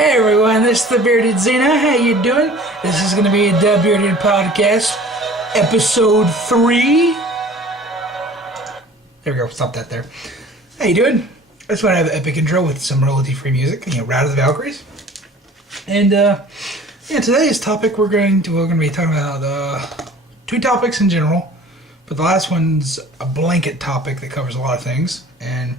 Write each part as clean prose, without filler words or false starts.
Hey everyone, this is DaBeardedXeno. How you doing? This is going to be a DaBeardedPodcast, episode 3. There we go, stop that there. How you doing? I just want to have an epic intro with some royalty-free music, Ride of the Valkyries. And, today's topic we're going to be talking about two topics in general, but the last one's a blanket topic that covers a lot of things. And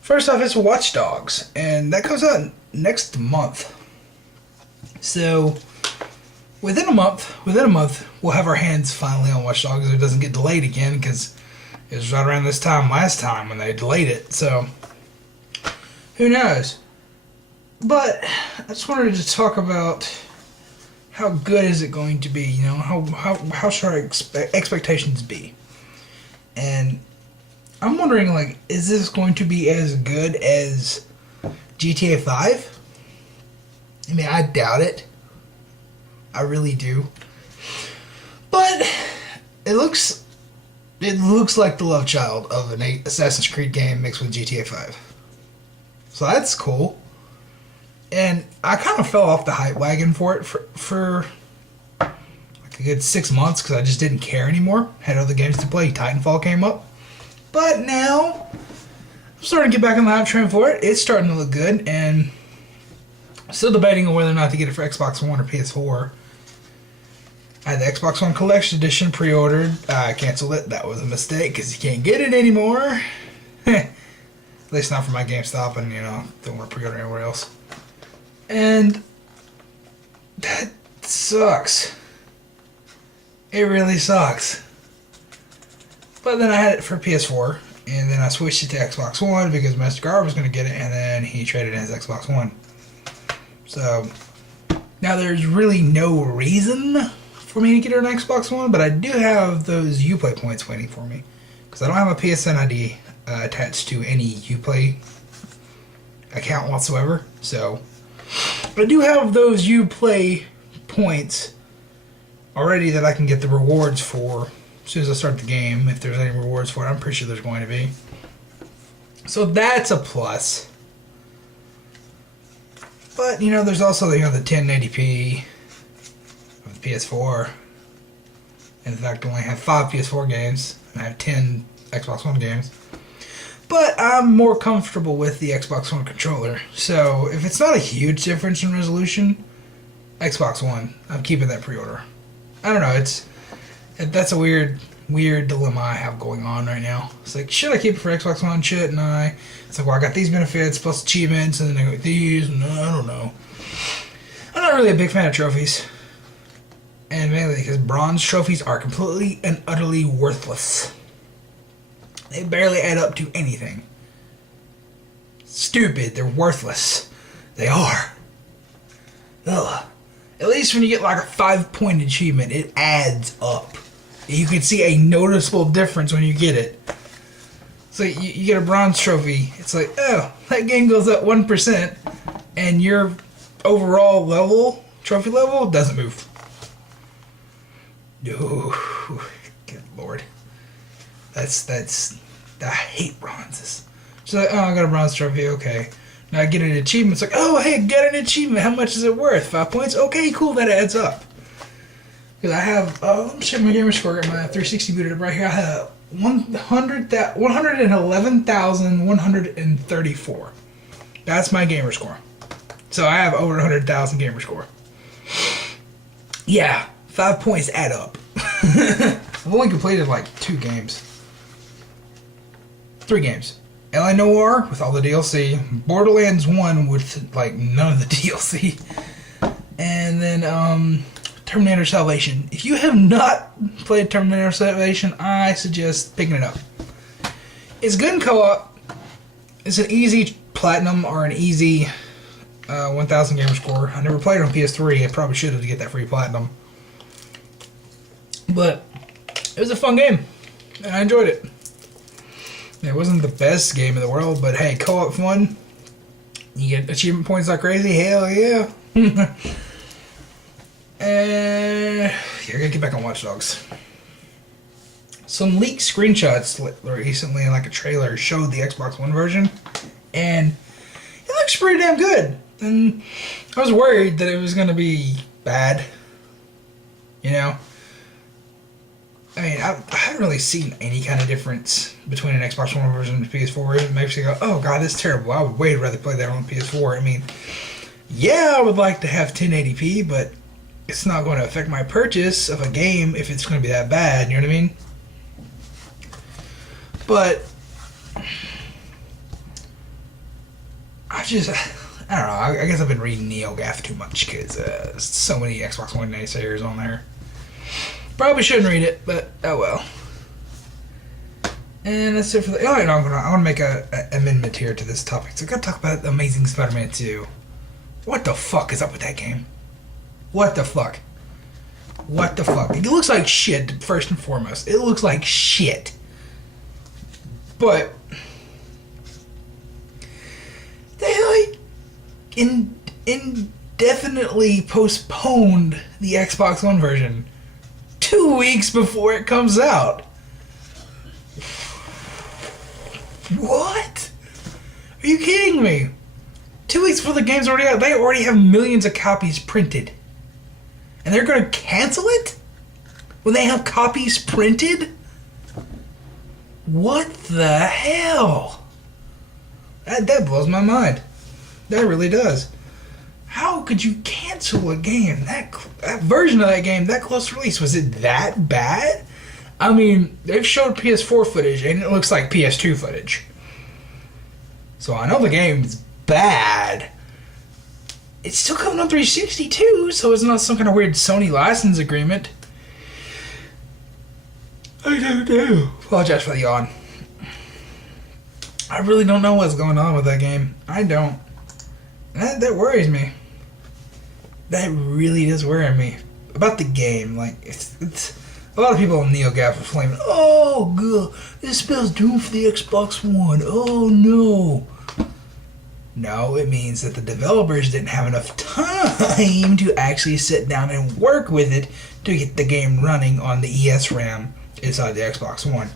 first off, it's Watch Dogs, and that comes out next month. So within a month, we'll have our hands finally on Watch Dogs. If it doesn't get delayed again, because it was right around this time last time when they delayed it. So who knows? But I just wanted to talk about how good is it going to be. How should our expectations be? And I'm wondering, is this going to be as good as GTA 5? I mean, I doubt it. I really do. But it looks like the love child of an Assassin's Creed game mixed with GTA 5. So that's cool. And I kind of fell off the hype wagon for it for like a good 6 months because I just didn't care anymore. Had other games to play. Titanfall came up. But now I'm starting to get back on the hype train for it. It's starting to look good, and I'm still debating on whether or not to get it for Xbox One or PS4. I had the Xbox One Collection Edition pre-ordered. I canceled it. That was a mistake because you can't get it anymore. At least not from my GameStop, and don't want to pre-order anywhere else. And that sucks. It really sucks. But then I had it for PS4, and then I switched it to Xbox One because Mr. Gar was going to get it, and then he traded in his Xbox One. So now there's really no reason for me to get an Xbox One, but I do have those Uplay points waiting for me because I don't have a PSN ID attached to any Uplay account whatsoever. So I do have those Uplay points already that I can get the rewards for as soon as I start the game. If there's any rewards for it, I'm pretty sure there's going to be. So that's a plus. But, there's also the 1080p of the PS4. In fact, I only have 5 PS4 games, and I have 10 Xbox One games. But I'm more comfortable with the Xbox One controller. So if it's not a huge difference in resolution, Xbox One, I'm keeping that pre-order. I don't know, that's a weird dilemma I have going on right now. It's like, should I keep it for Xbox One? Shouldn't I? It's like, well, I got these benefits plus achievements, and then I got these, and I don't know. I'm not really a big fan of trophies. And mainly because bronze trophies are completely and utterly worthless. They barely add up to anything. Stupid. They're worthless. They are. Ugh. At least when you get like a 5-point achievement, it adds up. You can see a noticeable difference when you get it. So you get a bronze trophy. It's like, oh, that game goes up 1%, and your overall level, trophy level, doesn't move. Oh, good lord. I hate bronzes. She's like, oh, I got a bronze trophy, okay. Now I get an achievement. It's like, oh, hey, get an achievement. How much is it worth? 5 points? Okay, cool, that adds up. Because I have, let me check my gamer score. I got my 360 booted up right here. I have 111,134. That's my gamer score. So I have over 100,000 gamer score. Yeah, 5 points add up. I've only completed 2 games. 3 games. L.A. Noire with all the DLC. Borderlands 1 with none of the DLC. And then Terminator Salvation. If you have not played Terminator Salvation, I suggest picking it up. It's good in co-op. It's an easy platinum or an easy 1,000 gamer score. I never played it on PS3. I probably should have to get that free platinum. But it was a fun game, and I enjoyed it. It wasn't the best game in the world, but hey, co-op fun. You get achievement points like crazy. Hell yeah. And you're gonna get back on Watch Dogs. Some leaked screenshots recently, like a trailer, showed the Xbox One version, and it looks pretty damn good. And I was worried that it was going to be bad. You know? I mean, I haven't really seen any kind of difference between an Xbox One version and a PS4 version. It makes you go, oh god, that's terrible. I would way rather play that on PS4. I mean, yeah, I would like to have 1080p, but it's not going to affect my purchase of a game if it's going to be that bad. You know what I mean? But I don't know. I guess I've been reading NeoGAF too much because so many Xbox One naysayers on there. Probably shouldn't read it, but oh well. And that's it for the. Oh, no, I'm gonna make a amendment here to this topic. So I gotta talk about Amazing Spider-Man 2. What the fuck is up with that game? What the fuck? What the fuck? It looks like shit. First and foremost, it looks like shit. But they like indefinitely postponed the Xbox One version 2 weeks before it comes out. What? Are you kidding me? 2 weeks before the game's already out, they already have millions of copies printed. And they're going to cancel it? When they have copies printed? What the hell? That blows my mind. That really does. How could you cancel a game, that version of that game, that close to release? Was it that bad? I mean, they've showed PS4 footage, and it looks like PS2 footage. So I know the game's bad. It's still coming on 360 too, so it's not some kind of weird Sony license agreement. I don't know. Apologize for the yawn. I really don't know what's going on with that game. I don't. That worries me. That really does worry me. About the game, like, it's a lot of people on NeoGAF are flaming, oh god, this spells doom for the Xbox One, oh no. No, it means that the developers didn't have enough time to actually sit down and work with it to get the game running on the ESRAM inside the Xbox One.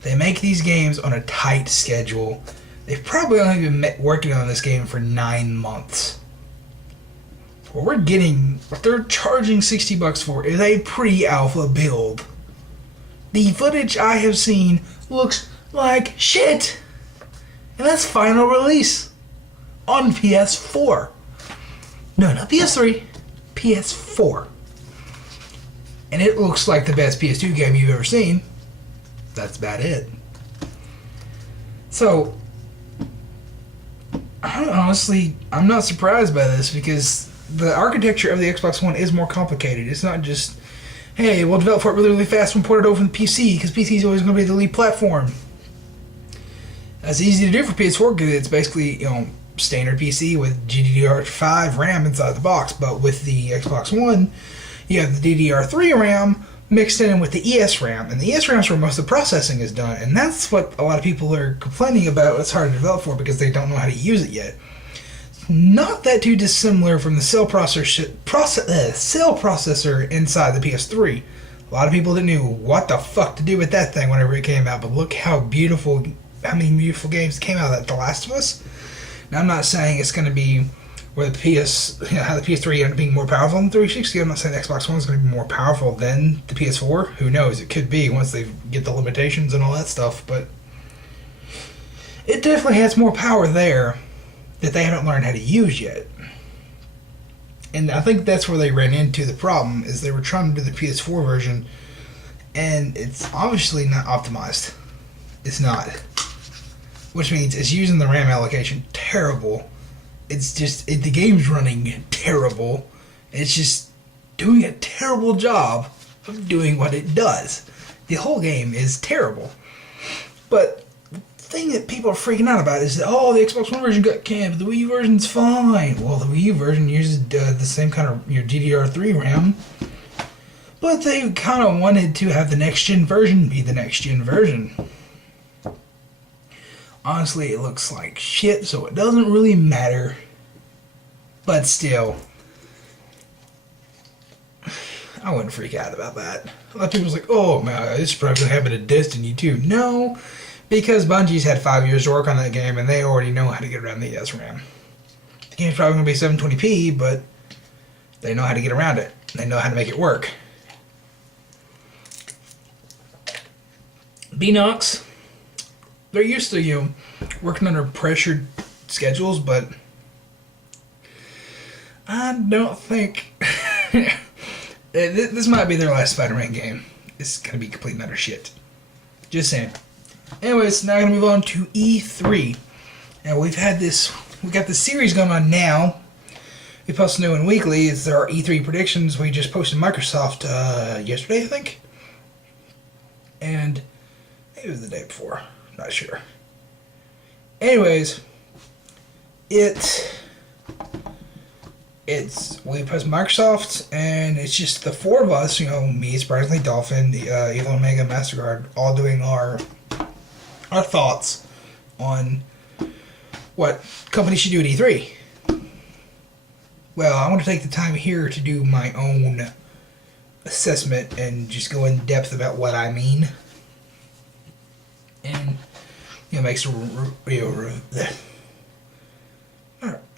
They make these games on a tight schedule. They've probably only been working on this game for 9 months. What they're charging $60 for is a pre-alpha build. The footage I have seen looks like shit. And that's final release on PS4. No, not PS3, PS4. And it looks like the best PS2 game you've ever seen. That's about it. So, honestly, I'm not surprised by this because the architecture of the Xbox One is more complicated. It's not just, hey, we'll develop for it really, really fast and port it over to the PC because PC is always going to be the lead platform. That's easy to do for PS4 because it's basically, standard PC with GDDR5 RAM inside the box. But with the Xbox One, you have the DDR3 RAM mixed in with the ESRAM, and the ESRAM is where most of the processing is done, and that's what a lot of people are complaining about. It's hard to develop for because they don't know how to use it yet. Not that too dissimilar from the cell processor inside the PS3. A lot of people didn't know what the fuck to do with that thing whenever it came out, but look how many beautiful games came out of that. The Last of Us. Now, I'm not saying it's going to be where the how the PS3 ended up being more powerful than the 360. I'm not saying the Xbox One is going to be more powerful than the PS4. Who knows? It could be once they get the limitations and all that stuff, but it definitely has more power there that they haven't learned how to use yet. And I think that's where they ran into the problem, is they were trying to do the PS4 version, and it's obviously not optimized. It's not. Which means it's using the RAM allocation terrible. It's just, the game's running terrible. It's just doing a terrible job of doing what it does. The whole game is terrible. But the thing that people are freaking out about is that, the Xbox One version got canned, but the Wii U version's fine. Well, the Wii U version uses the same kind of DDR3 RAM. But they kind of wanted to have the next-gen version be the next-gen version. Honestly, it looks like shit, so it doesn't really matter. But still, I wouldn't freak out about that. A lot of people's like, oh man, this is probably going to happen to Destiny 2. No, because Bungie's had 5 years to work on that game, and they already know how to get around the ESRAM. The game's probably going to be 720p, but they know how to get around it. They know how to make it work. Beanox, they're used to, working under pressured schedules, but I don't think this might be their last Spider-Man game. It's going to be complete and utter shit. Just saying. Anyways, now I'm going to move on to E3. Now we got this series going on now. We post new and weekly. It's our E3 predictions. We just posted Microsoft yesterday, I think. And maybe it was the day before. Not sure. Anyways, we post Microsoft, and it's just the four of us, me, Surprisingly Dolphin, Evil Omega, Mastercard, all doing our thoughts on what companies should do at E3. Well, I want to take the time here to do my own assessment and just go in depth about what I mean. And, make some,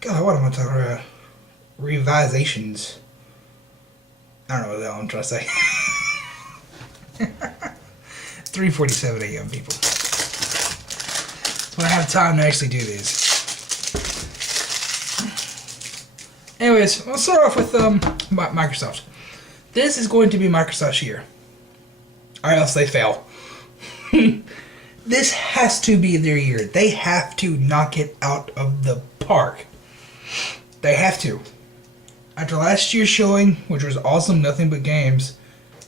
God, what am I talking about? Revisations. I don't know what the hell I'm trying to say. 3:47 a.m. people. So I have time to actually do these. Anyways, I'll start off with Microsoft. This is going to be Microsoft's year, or else they fail. This has to be their year. They have to knock it out of the park. They have to. After last year's showing, which was awesome, nothing but games,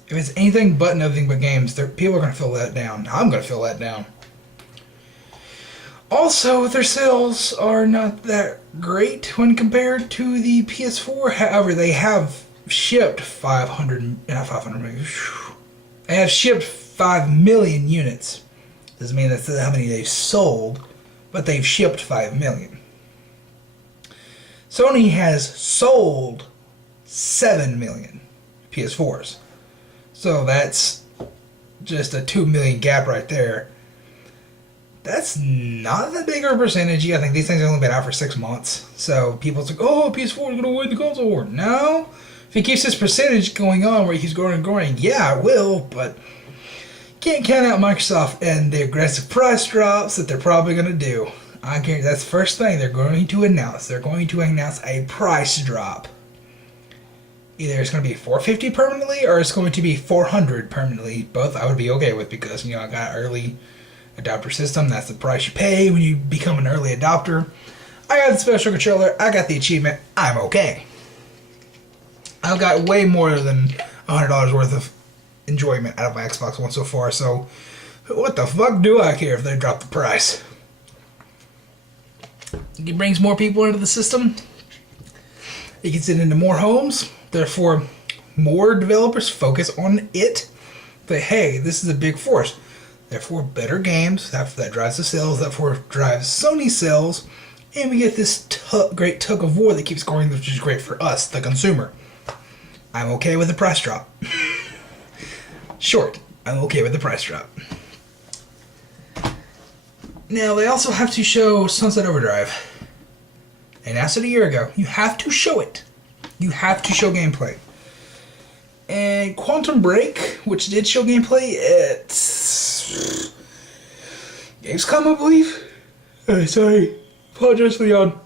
if it's anything but nothing but games, people are going to feel let down. I'm going to feel let down. Also, their sales are not that great when compared to the PS4. However, they have shipped 5 million units. Doesn't mean that's how many they've sold, but they've shipped 5 million. Sony has sold 7 million PS4s. So that's just a 2 million gap right there. That's not that big of a percentage. I think these things have only been out for 6 months. So people think, PS4 is going to win the console war. No. If he keeps this percentage going on where he's growing and growing, yeah, it will, but can't count out Microsoft and the aggressive price drops that they're probably going to do. I guarantee that's the first thing they're going to announce. They're going to announce a price drop. Either it's going to be $450 permanently or it's going to be $400 permanently. Both I would be okay with because, I got early adopter system. That's the price you pay when you become an early adopter. I got the special controller. I got the achievement. I'm okay. I've got way more than $100 worth of enjoyment out of my Xbox One so far, so what the fuck do I care if they drop the price? It brings more people into the system. It gets it into more homes. Therefore, more developers focus on it. But hey, this is a big force. Therefore, better games. That drives the sales. Therefore, drives Sony sales. And we get this great tug of war that keeps going, which is great for us, the consumer. I'm okay with the price drop. Short, I'm okay with the price drop. Now, they also have to show Sunset Overdrive. They announced it a year ago. You have to show it. You have to show gameplay. And Quantum Break, which did show gameplay at Gamescom, I believe. Sorry. Apologize, Leon.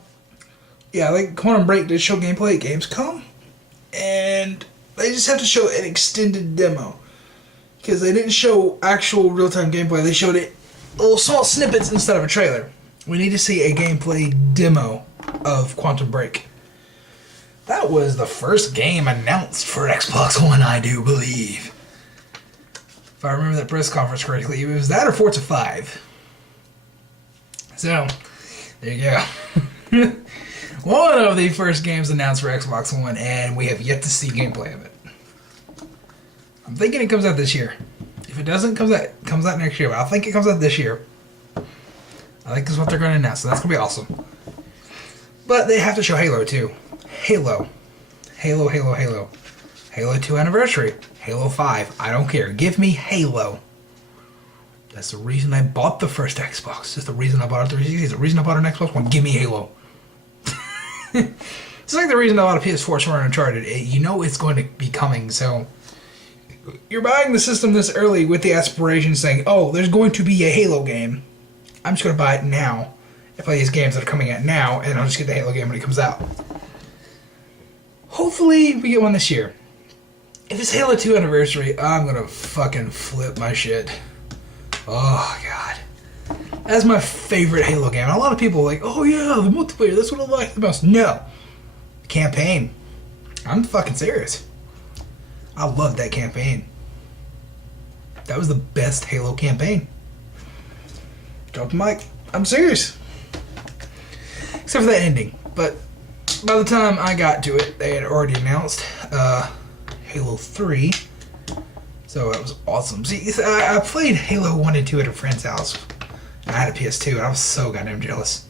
Yeah, Quantum Break did show gameplay at Gamescom. And they just have to show an extended demo. Because they didn't show actual real-time gameplay. They showed it little small snippets instead of a trailer. We need to see a gameplay demo of Quantum Break. That was the first game announced for Xbox One, I do believe. If I remember that press conference correctly, it was that or Forza 5. So, there you go. One of the first games announced for Xbox One, and we have yet to see gameplay of it. I'm thinking it comes out this year. If it doesn't, it comes out next year. But I think it comes out this year. I think that's what they're going to announce, so that's going to be awesome. But they have to show Halo, too. Halo. Halo 2 Anniversary. Halo 5. I don't care. Give me Halo. That's the reason I bought the first Xbox. That's the reason I bought a 360. It's the reason I bought an Xbox One. Give me Halo. It's like the reason a lot of PS4s were Uncharted. You know it's going to be coming, so you're buying the system this early with the aspiration saying, oh, there's going to be a Halo game. I'm just going to buy it now and play these games that are coming out now, and I'll just get the Halo game when it comes out. Hopefully, we get one this year. If it's Halo 2 Anniversary, I'm going to fucking flip my shit. Oh, God. That's my favorite Halo game. And a lot of people are like, oh, yeah, the multiplayer, that's what I like the most. No. Campaign. I'm fucking serious. I love that campaign. That was the best Halo campaign. Drop the mic. I'm serious. Except for that ending. But by the time I got to it, they had already announced Halo 3. So that was awesome. See, I played Halo 1 and 2 at a friend's house. And I had a PS2, and I was so goddamn jealous.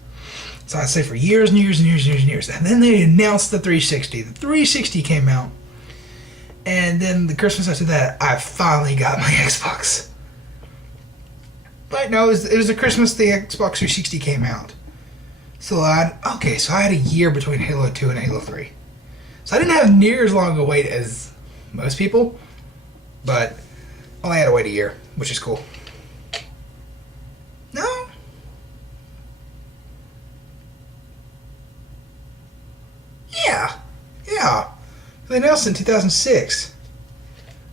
So I'd say for years and years and years and years and years. And then they announced the 360. The 360 came out. And then the Christmas after that, I finally got my Xbox. But no, it was the Christmas the Xbox 360 came out. So I had a year between Halo 2 and Halo 3. So I didn't have near as long a wait as most people. But I only had to wait a year, which is cool. No? Yeah. They announced it in 2006.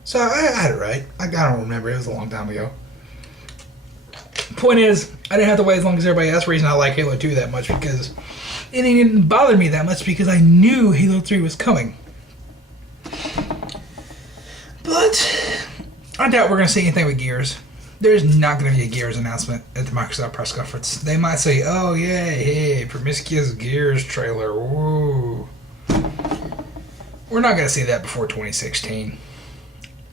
So I had it right. I don't remember. It was a long time ago. Point is, I didn't have to wait as long as everybody. That's the reason I like Halo 2 that much, because it didn't bother me that much because I knew Halo 3 was coming. But I doubt we're going to see anything with Gears. There's not going to be a Gears announcement at the Microsoft press conference. They might say, oh, yeah, hey, promiscuous Gears trailer, woo. We're not going to see that before 2016.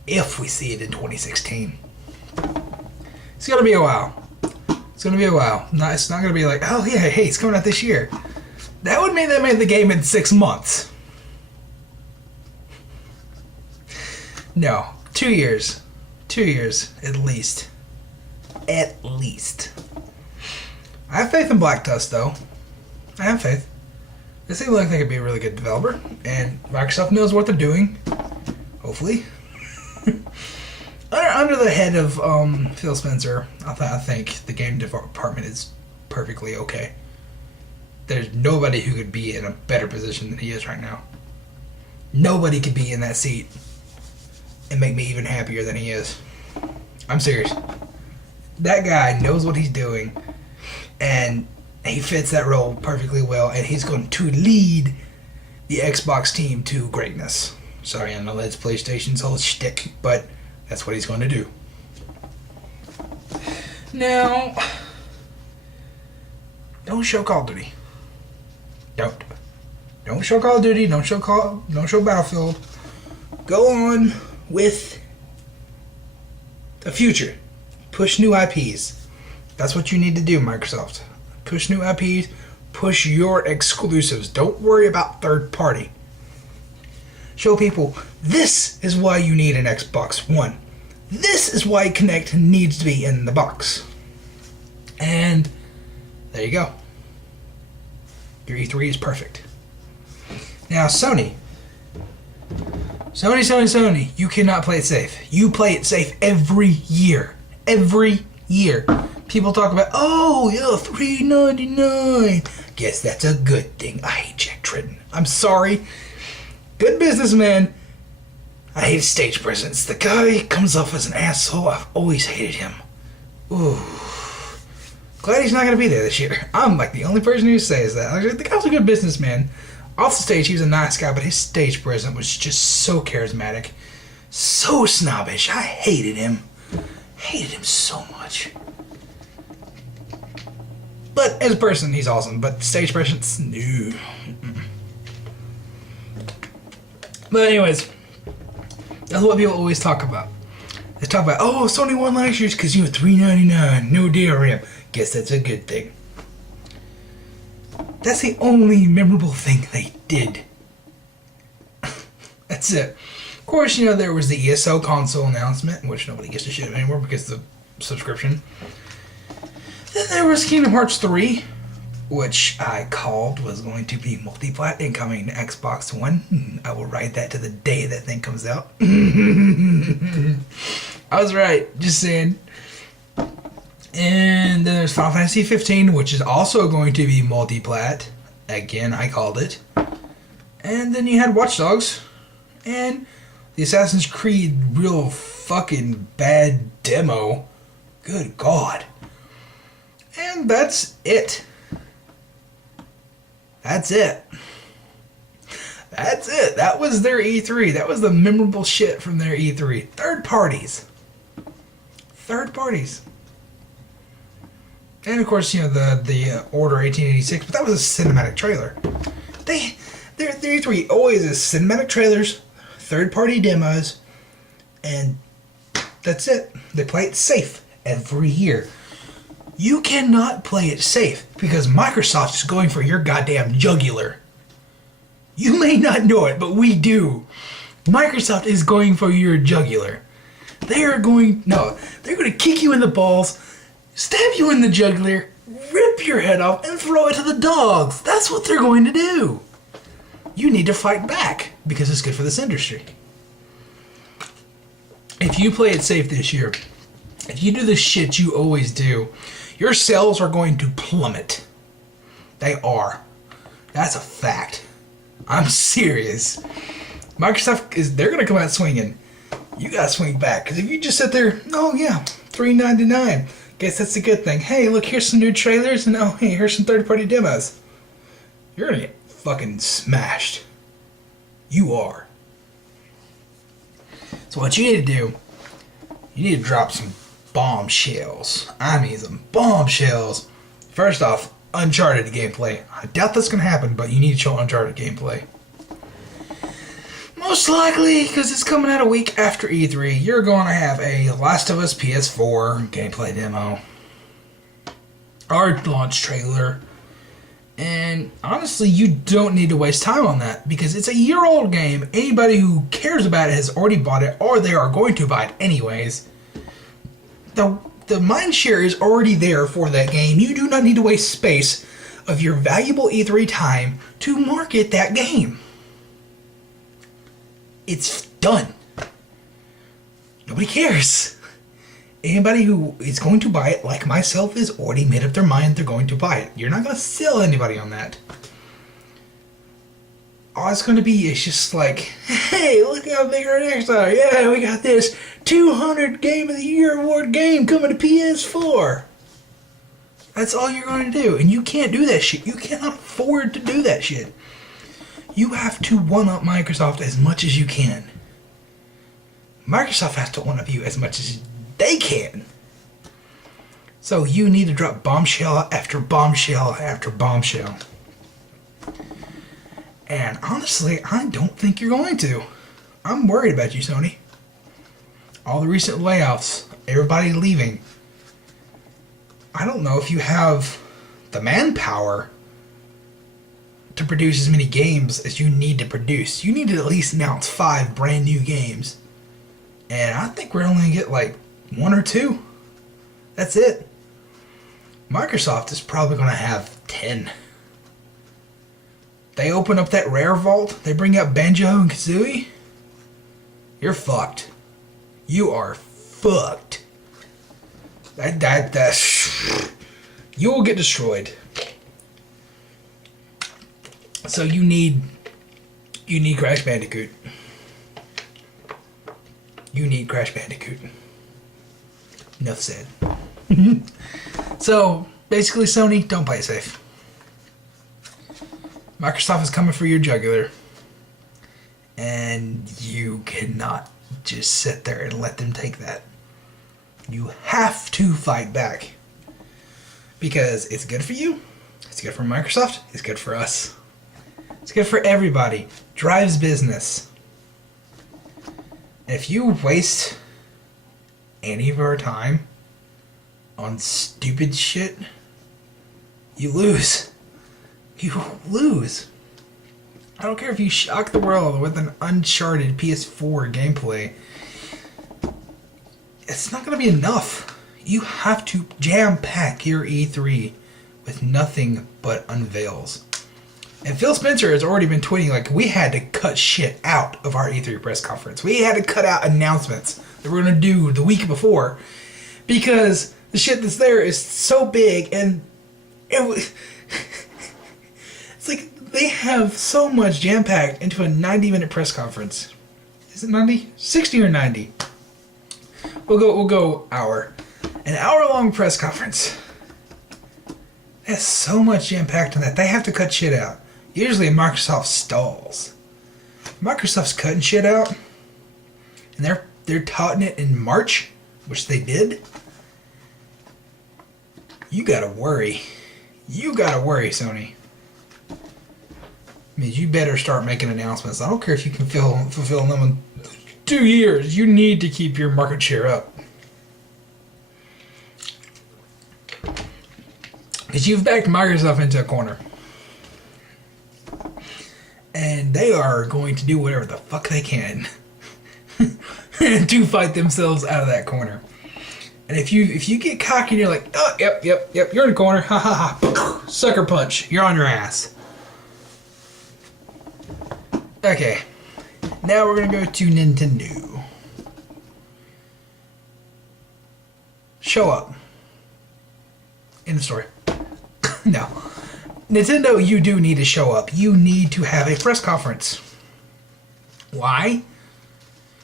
If we see it in 2016. It's going to be a while. It's going to be a while. It's not going to be like, oh, yeah, hey, it's coming out this year. That would mean they made the game in 6 months. No, 2 years. 2 years, at least. At least. I have faith in Black Tusk, though. I have faith. They seem like they could be a really good developer, and Microsoft knows what they're doing. Hopefully. Under the head of Phil Spencer, I think the game department is perfectly okay. There's nobody who could be in a better position than he is right now. Nobody could be in that seat and make me even happier than he is. I'm serious. That guy knows what he's doing, and he fits that role perfectly well, and he's going to lead the Xbox team to greatness. Sorry, I know that's PlayStation's whole shtick, but that's what he's going to do. Now, don't show Call of Duty. Don't show Call of Duty. Don't show Battlefield. Go on with the future. Push new IPs. That's what you need to do, Microsoft. Push new IPs. Push your exclusives. Don't worry about third party. Show people, this is why you need an Xbox One. This is why Kinect needs to be in the box. And there you go. Your E3 is perfect. Now, Sony, you cannot play it safe. You play it safe every year. Every year. People talk about, oh, yeah, $3.99. Guess that's a good thing. I hate Jack Tritton. I'm sorry. Good businessman. I hate his stage presence. The guy comes off as an asshole. I've always hated him. Ooh. Glad he's not going to be there this year. I'm like the only person who says that. The guy was a good businessman. Off the stage, he was a nice guy, but his stage presence was just so charismatic. So snobbish. I hated him. Hated him so much. But as a person, he's awesome. But stage presence, no. Mm-mm. But anyways, that's what people always talk about. They talk about, oh, Sony won last year's because you were $3.99, no DRM. Guess that's a good thing. That's the only memorable thing they did. That's it. Of course, there was the ESO console announcement, which nobody gives a shit anymore because of the subscription. Then there was Kingdom Hearts 3. which I called was going to be multi-plat incoming to Xbox One. I will ride that to the day that thing comes out. I was right, just saying. And then there's Final Fantasy 15, which is also going to be multi-plat. Again, I called it. And then you had Watch Dogs. And the Assassin's Creed real fucking bad demo. Good God. And that's it. That's it. That's it. That was their E3. That was the memorable shit from their E3. Third parties. And of course, you know, the Order 1886, but that was a cinematic trailer. Their E3 always is cinematic trailers, third-party demos, and that's it. They play it safe every year. You cannot play it safe because Microsoft is going for your goddamn jugular. You may not know it, but we do. Microsoft is going for your jugular. They're going to kick you in the balls, stab you in the jugular, rip your head off, and throw it to the dogs. That's what they're going to do. You need to fight back because it's good for this industry. If you play it safe this year, if you do the shit you always do, your sales are going to plummet. They are. That's a fact. I'm serious. Microsoft they're going to come out swinging. You got to swing back. Because if you just sit there, oh yeah, $3.99. Guess that's a good thing. Hey, look, here's some new trailers, and oh, hey, here's some third-party demos. You're going to get fucking smashed. You are. So what you need to do, you need to drop some bombshells. I mean some bombshells. First off, Uncharted gameplay. I doubt that's going to happen, but you need to show Uncharted gameplay. Most likely, because it's coming out a week after E3, you're going to have a Last of Us PS4 gameplay demo. Our launch trailer. And honestly, you don't need to waste time on that because it's a year-old game. Anybody who cares about it has already bought it, or they are going to buy it anyways. The mind share is already there for that game. You do not need to waste space of your valuable E3 time to market that game. It's done. Nobody cares. Anybody who is going to buy it, like myself, has already made up their mind they're going to buy it. You're not going to sell anybody on that. All it's going to be is just like, hey, look how big our necks are. Yeah, we got this 200 Game of the Year award game coming to PS4. That's all you're going to do. And you can't do that shit. You cannot afford to do that shit. You have to one-up Microsoft as much as you can. Microsoft has to one-up you as much as they can. So you need to drop bombshell after bombshell after bombshell. And honestly, I don't think you're going to. I'm worried about you, Sony. All the recent layoffs, everybody leaving. I don't know if you have the manpower to produce as many games as you need to produce. You need to at least announce 5 brand new games. And I think we're only going to get like 1 or 2. That's it. Microsoft is probably going to have 10. They open up that Rare Vault, they bring out Banjo and Kazooie. You're fucked. You are fucked. You will get destroyed. So you need Crash Bandicoot. You need Crash Bandicoot. Enough said. So basically, Sony, don't play it safe. Microsoft is coming for your jugular, and you cannot just sit there and let them take that. You have to fight back because it's good for you, it's good for Microsoft, it's good for us, it's good for everybody. Drives business. If you waste any of our time on stupid shit, you lose. You lose. I don't care if you shock the world with an Uncharted PS4 gameplay. It's not going to be enough. You have to jam-pack your E3 with nothing but unveils. And Phil Spencer has already been tweeting, like, we had to cut shit out of our E3 press conference. We had to cut out announcements that we're going to do the week before because the shit that's there is so big, and it's like they have so much jam-packed into a 90-minute press conference. Is it 90? 60 or 90? We'll go hour. An hour-long press conference. That's so much jam-packed in that. They have to cut shit out. Usually Microsoft stalls. Microsoft's cutting shit out, and they're touting it in March, which they did. You gotta worry. You gotta worry, Sony. I mean, you better start making announcements. I don't care if you can fulfill them in 2 years. You need to keep your market share up. Because you've backed Microsoft into a corner. And they are going to do whatever the fuck they can to fight themselves out of that corner. And if you get cocky and you're like, oh, yep, you're in the corner, ha ha ha, sucker punch, you're on your ass. Okay, now we're going to go to Nintendo. Show up. In the story. No. Nintendo, you do need to show up. You need to have a press conference. Why?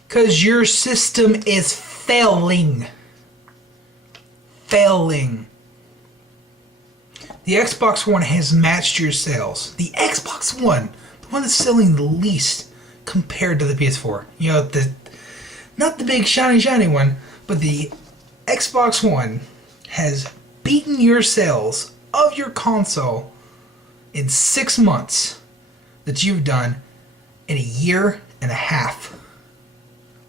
Because your system is failing. Failing. The Xbox One has matched your sales. The Xbox One, the one that's selling the least compared to the PS4. You know, not the big shiny one, but the Xbox One has beaten your sales of your console in 6 months that you've done in a year and a half.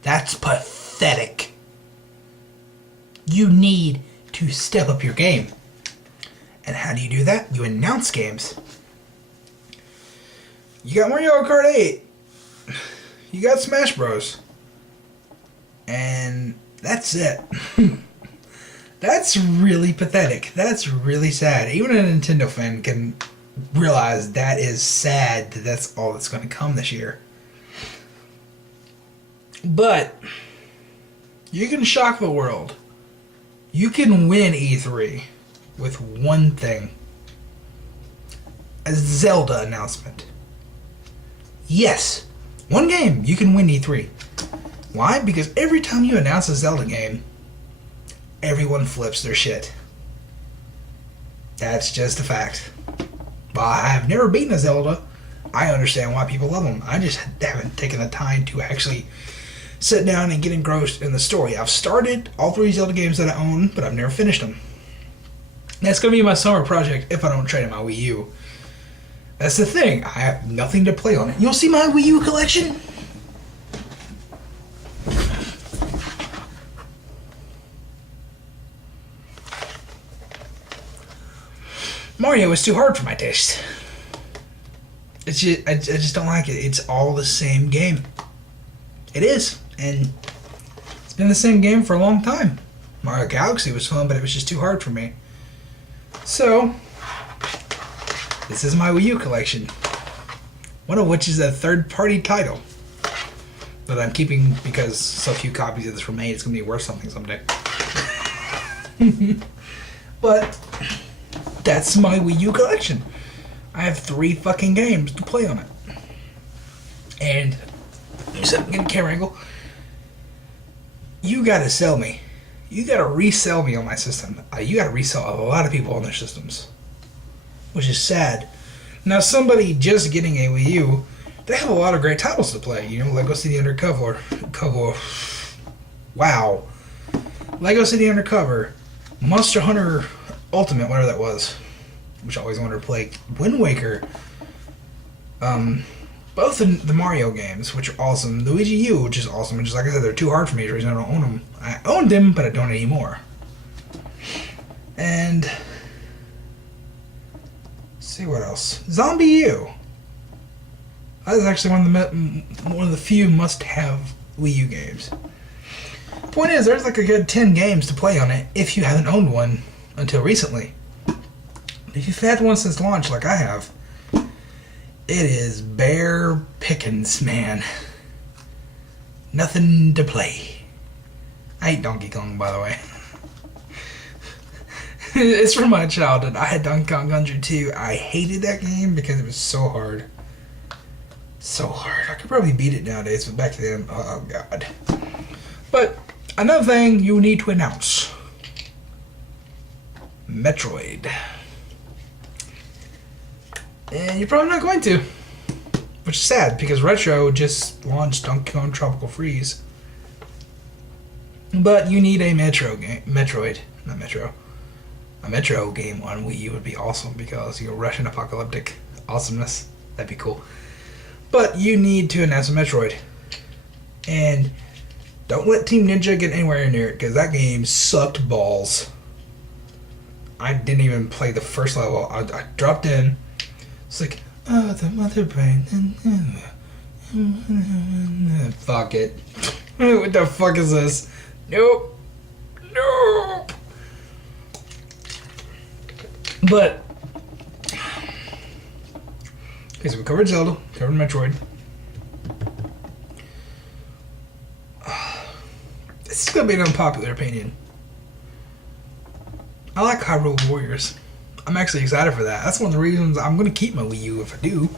That's pathetic. You need to step up your game. And how do you do that? You announce games. You got Mario Kart 8. You got Smash Bros. And that's it. That's really pathetic. That's really sad. Even a Nintendo fan can realize that is sad that that's all that's going to come this year. But you can shock the world. You can win E3 with one thing. A Zelda announcement. Yes, one game you can win E3. Why? Because every time you announce a Zelda game, everyone flips their shit. That's just a fact. Well, I have never beaten a Zelda. I understand why people love them. I just haven't taken the time to actually sit down and get engrossed in the story. I've started all 3 Zelda games that I own, but I've never finished them. That's going to be my summer project if I don't trade in my Wii U. That's the thing. I have nothing to play on it. You'll see my Wii U collection? Mario is too hard for my taste. It's just, I just don't like it. It's all the same game. It is. And it's been the same game for a long time. Mario Galaxy was fun, but it was just too hard for me. So, this is my Wii U collection. One of which is a third-party title that I'm keeping because so few copies of this were made. It's going to be worth something someday. But that's my Wii U collection. I have 3 fucking games to play on it. And you said, get a camera angle. You gotta sell me. You gotta resell me on my system. You gotta resell a lot of people on their systems. Which is sad. Now, somebody just getting a Wii U, they have a lot of great titles to play. You know, Lego City Undercover. Wow. Lego City Undercover. Monster Hunter Ultimate, whatever that was. Which I always wanted to play. Wind Waker. Both in the Mario games, which are awesome. Luigi U, which is awesome. And just like I said, they're too hard for me. The reason I don't own them. I owned them, but I don't anymore. And let's see what else. Zombie U. That is actually one of the few must-have Wii U games. Point is, there's like a good 10 games to play on it if you haven't owned one until recently. If you've had one since launch, like I have, it is bare pickings, man. Nothing to play. I hate Donkey Kong, by the way. It's from my childhood. I had Donkey Kong Country 2. I hated that game because it was so hard. So hard. I could probably beat it nowadays, but back then, oh god. But another thing you need to announce. Metroid. And you're probably not going to. Which is sad, because Retro just launched Donkey Kong Tropical Freeze. But you need a Metro game. Metroid. Not Metro. A Metro game on Wii U would be awesome because you're Russian apocalyptic awesomeness. That'd be cool. But you need to announce a Metroid. And don't let Team Ninja get anywhere near it, because that game sucked balls. I didn't even play the first level. I dropped in. It's like, oh, the mother brain. Fuck it. What the fuck is this? Nope. Nope. But, okay, so we covered Zelda, covered Metroid. This is going to be an unpopular opinion. I like Hyrule Warriors. I'm actually excited for that. That's one of the reasons I'm going to keep my Wii U if I do.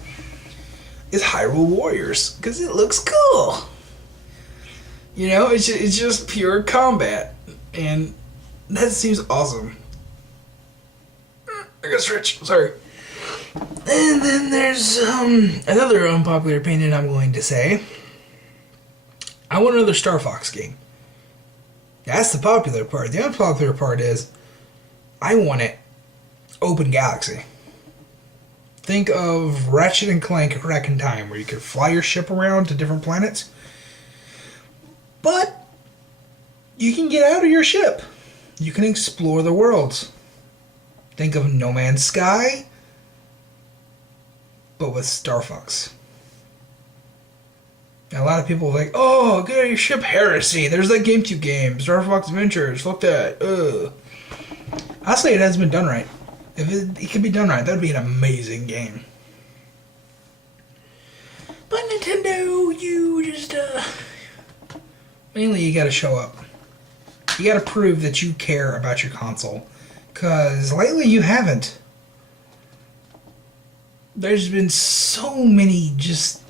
Is Hyrule Warriors. Because it looks cool. You know, it's just pure combat. And that seems awesome. I got stretch. Sorry. And then there's another unpopular opinion I'm going to say. I want another Star Fox game. That's the popular part. The unpopular part is I want it open galaxy. Think of Ratchet and Clank Wreck in Time, where you could fly your ship around to different planets. But you can get out of your ship. You can explore the worlds. Think of No Man's Sky, but with Star Fox. And a lot of people are like, oh, get out of your ship, heresy. There's that GameCube game, Star Fox Adventures. Fuck that. Ugh. Honestly, it hasn't been done right. If it could be done right, that'd be an amazing game. But Nintendo, you just, mainly you gotta show up. You gotta prove that you care about your console. Because lately you haven't. There's been so many just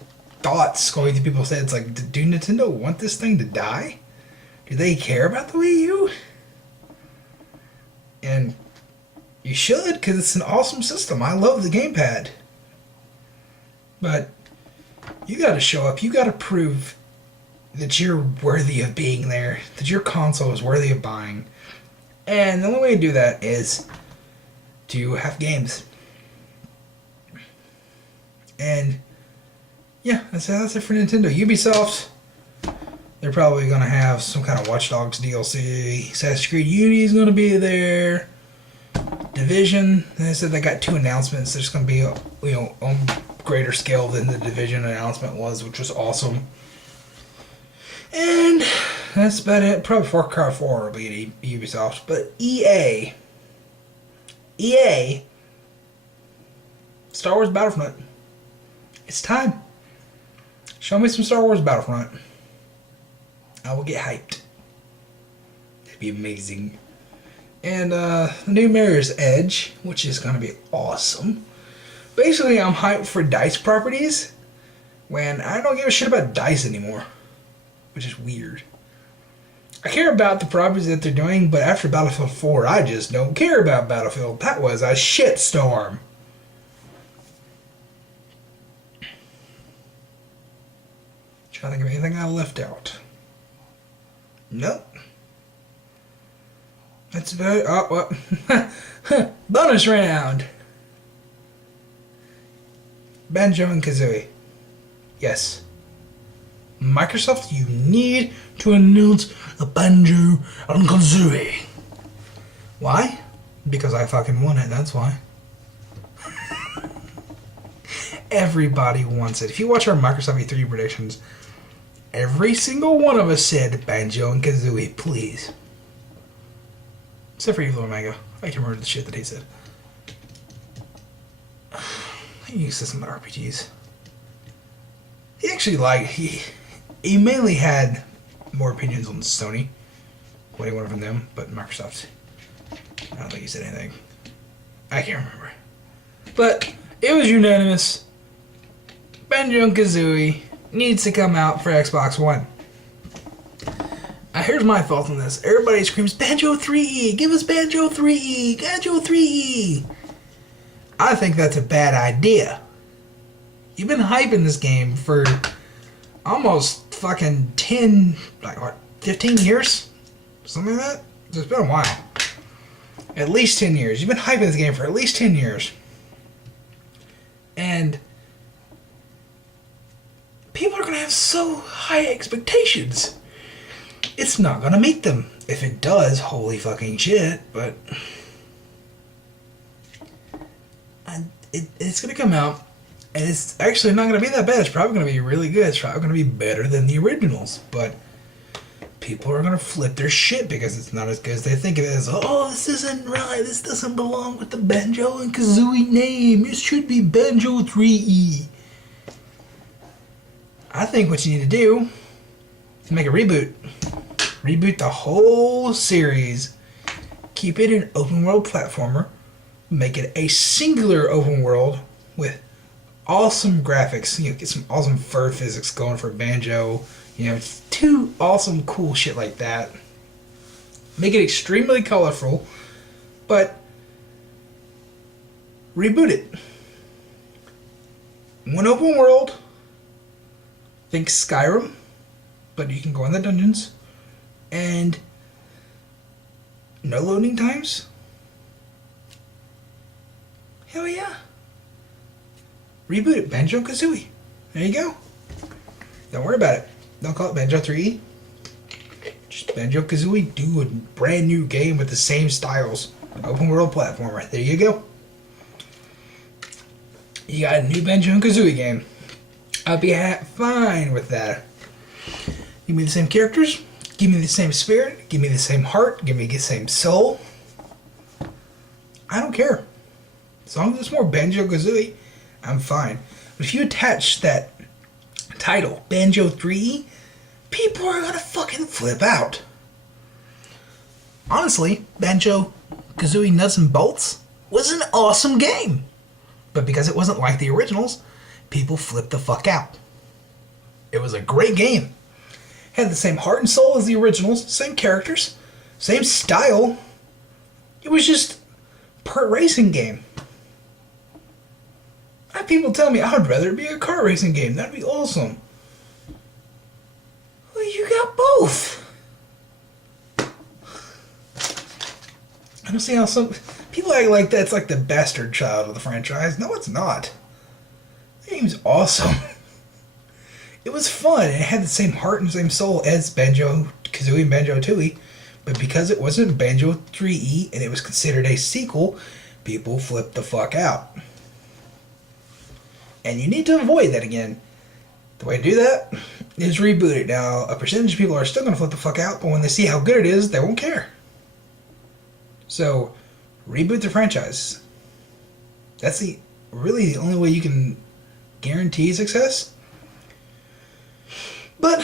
thoughts going through people's heads. Like, do Nintendo want this thing to die? Do they care about the Wii U? And you should, because it's an awesome system. I love the gamepad. But you gotta show up. You gotta prove that you're worthy of being there. That your console is worthy of buying. And the only way to do that is to have games. And yeah, that's it for Nintendo. Ubisoft, they're probably going to have some kind of Watch Dogs DLC. Assassin's Creed Unity is going to be there. Division, they said they got 2 announcements. There's going to be on greater scale than the Division announcement was, which was awesome. And that's about it. Probably Far Cry 4 will be at Ubisoft. But EA, Star Wars Battlefront. It's time. Show me some Star Wars Battlefront. I will get hyped. That'd be amazing. And the new Mirror's Edge, which is going to be awesome. Basically, I'm hyped for DICE properties when I don't give a shit about DICE anymore. Which is weird. I care about the properties that they're doing, but after Battlefield 4, I just don't care about Battlefield. That was a shitstorm. Trying to think of anything I left out. Nope. That's about it. Oh, what? Bonus round. Banjo and Kazooie. Yes. Microsoft, you need to announce a Banjo and Kazooie. Why? Because I fucking want it, that's why. Everybody wants it. If you watch our Microsoft E3 predictions, every single one of us said Banjo and Kazooie, please. Except for Evil Omega. I can remember the shit that he said. you said some RPGs. He actually he mainly had more opinions on Sony, what he wanted from them, but Microsoft, I don't think he said anything. I can't remember. But it was unanimous. Banjo-Kazooie needs to come out for Xbox One. Now here's my thoughts on this. Everybody screams, Banjo 3E, give us Banjo 3E, Banjo 3E. I think that's a bad idea. You've been hyping this game for almost fucking 15 years? Something like that? It's been a while. At least 10 years. You've been hyping this game for at least 10 years. And people are going to have so high expectations. It's not going to meet them. If it does, holy fucking shit, but it's going to come out, and it's actually not going to be that bad. It's probably going to be really good. It's probably going to be better than the originals, but people are going to flip their shit because it's not as good as they think it is. Oh, this isn't right. This doesn't belong with the Banjo and Kazooie name. It should be Banjo 3E. I think what you need to do is make a reboot. Reboot the whole series. Keep it an open world platformer. Make it a singular open world with awesome graphics. You know, get some awesome fur physics going for Banjo. You know, two awesome cool shit like that. Make it extremely colorful, but reboot it. One open world. Think Skyrim, but you can go in the dungeons. And no loading times. Hell yeah. Reboot it, Banjo-Kazooie. There you go. Don't worry about it. Don't call it Banjo 3E. Just Banjo-Kazooie. Do a brand new game with the same styles. Open world platformer. There you go. You got a new Banjo-Kazooie game. I'll be fine with that. Give me the same characters. Give me the same spirit. Give me the same heart. Give me the same soul. I don't care. As long as it's more Banjo-Kazooie, I'm fine. But if you attach that title, Banjo 3E, people are gonna fucking flip out. Honestly, Banjo-Kazooie Nuts and Bolts was an awesome game. But because it wasn't like the originals, people flipped the fuck out. It was a great game. Had the same heart and soul as the originals, same characters, same style. It was just part racing game. I have people tell me I'd rather it be a car racing game. That'd be awesome. Well, you got both. I don't see how some people act like that's like the bastard child of the franchise. No, it's not. The game's awesome. It was fun. It had the same heart and same soul as Banjo-Kazooie and Banjo-Tooie. But because it wasn't Banjo 3E and it was considered a sequel, people flipped the fuck out. And you need to avoid that again. The way to do that is reboot it. Now, a percentage of people are still going to flip the fuck out, but when they see how good it is, they won't care. So, reboot the franchise. That's really the only way you can guarantee success. But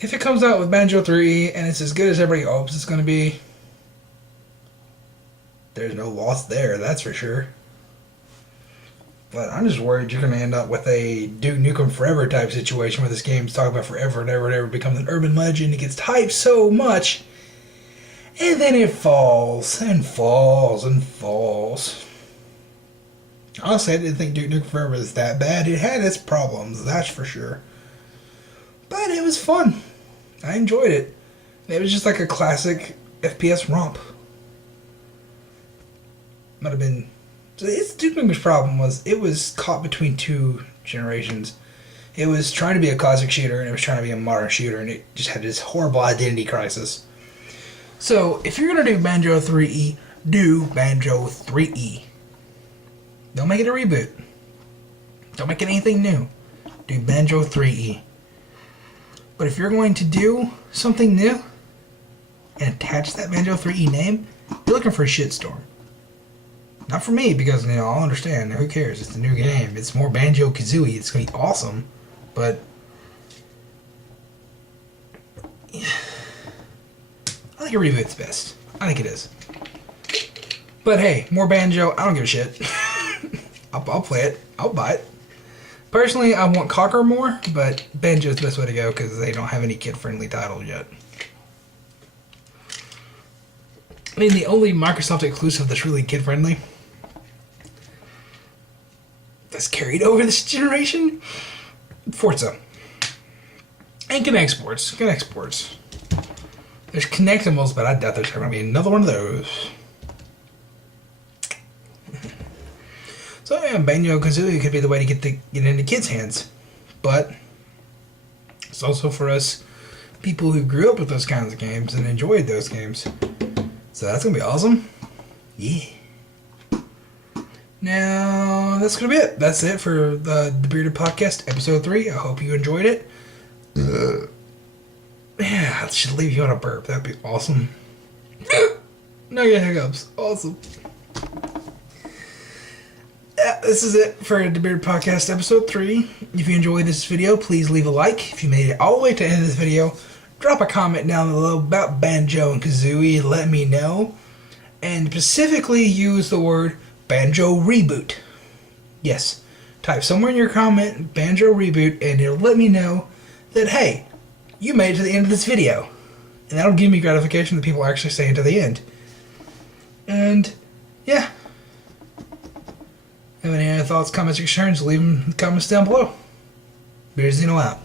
if it comes out with Banjo 3E and it's as good as everybody hopes it's going to be, there's no loss there, that's for sure. But I'm just worried you're going to end up with a Duke Nukem Forever type situation where this game's talked about forever and ever and ever, becomes an urban legend. It gets hyped so much, and then it falls and falls and falls. Honestly, I didn't think Duke Nukem Forever was that bad. It had its problems, that's for sure. But it was fun. I enjoyed it. It was just like a classic FPS romp. Might have been... So Duke Nukem's problem was it was caught between two generations. It was trying to be a classic shooter and it was trying to be a modern shooter, and it just had this horrible identity crisis. So if you're going to do Banjo 3E, do Banjo 3E. Don't make it a reboot. Don't make it anything new. Do Banjo 3E. But if you're going to do something new and attach that Banjo 3E name, you're looking for a shitstorm. Not for me, because, I'll understand. Who cares? It's a new game. It's more Banjo-Kazooie. It's going to be awesome. But yeah, I think a reboot's best. I think it is. But hey, more Banjo. I don't give a shit. I'll play it. I'll buy it. Personally, I want Conquer more, but Banjo's the best way to go because they don't have any kid-friendly titles yet. I mean, the only Microsoft exclusive that's really kid-friendly that's carried over this generation, Forza. And Kinect Sports. There's Kinectimals, but I doubt there's going to be another one of those. So yeah, Banjo-Kazooie could be the way to get into kids' hands. But it's also for us people who grew up with those kinds of games and enjoyed those games. So that's going to be awesome. Yeah. Now, that's going to be it. That's it for the Bearded Podcast, Episode 3. I hope you enjoyed it. Yeah, I should leave you on a burp. That'd be awesome. No get hiccups. Awesome. Yeah, this is it for the Bearded Podcast, Episode 3. If you enjoyed this video, please leave a like. If you made it all the way to the end of this video, drop a comment down below about Banjo and Kazooie. Let me know. And specifically use the word Banjo Reboot. Yes. Type somewhere in your comment Banjo Reboot and it'll let me know that, hey, you made it to the end of this video. And that'll give me gratification that people actually stay to the end. And, yeah. Have any other thoughts, comments, or concerns, leave them in the comments down below. DaBeardedXeno out.